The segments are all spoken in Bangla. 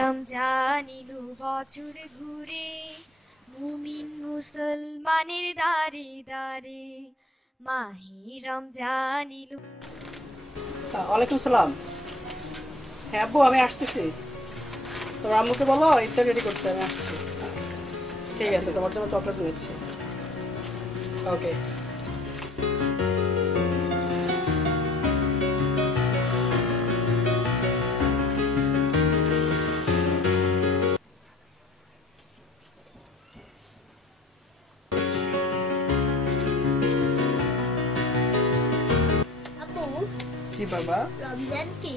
রমজান ইলু বছর ঘুরে, মুমিন মুসলমানের দারে দারে, মাহি রমজান ইলু ওয়ালাইকুম সালাম। হ্যাঁ আব্বু, আমি আসতেছি। তোমার আম্মুকে বলো, ইফতার রেডি করতে আমি আসছি। ঠিক আছে, তোমার জন্য চকলেট নিচ্ছি। ওকে জি বাবা? রমজান কি?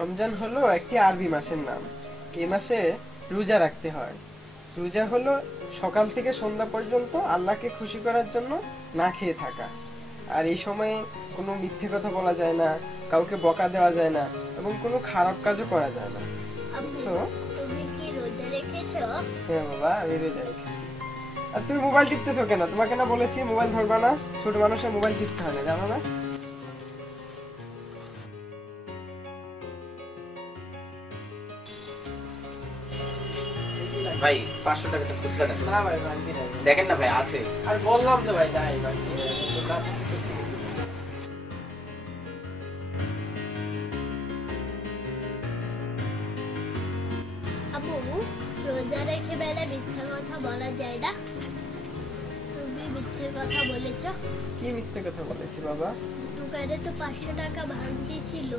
রমজান হলো একটি আরবি মাসের নাম। এই মাসে রোজা রাখতে হয়। রোজা হলো সকাল থেকে সন্ধ্যা পর্যন্ত আল্লাহকে খুশি করার জন্য না খেয়ে থাকা। আর এই সময়ে কোনো মিথ্যে কথা বলা যায় না কাউকে বকা দেওয়া যায় না এবং কোনো খারাপ কাজও করা যায় না। বুঝছ? তুমি কি রোজা রেখেছো? হ্যাঁ বাবা আমি রোজা রেখেছি। আর তুমি মোবাইল টিপতেছো কেন? তোমাকে না বলেছি মোবাইল ধরবা না। ছোট মানুষের মোবাইল টিপতে হয় না জানো না? ভাই পাঁচশো টাকাটা খুচরা দেন। না ভাই ভাই দেখেন না ভাই আছে। আর বললাম তো ভাই নাই ভাই আপু রোজা রেখে বেলা মিথ্যা কথা বলা যায় না। তুমি মিথ্যে কথা বলেছ। কি মিথ্যে কথা বলেছি বাবা? দোকানে তো পাঁচশো টাকা ভাঙতি ছিল।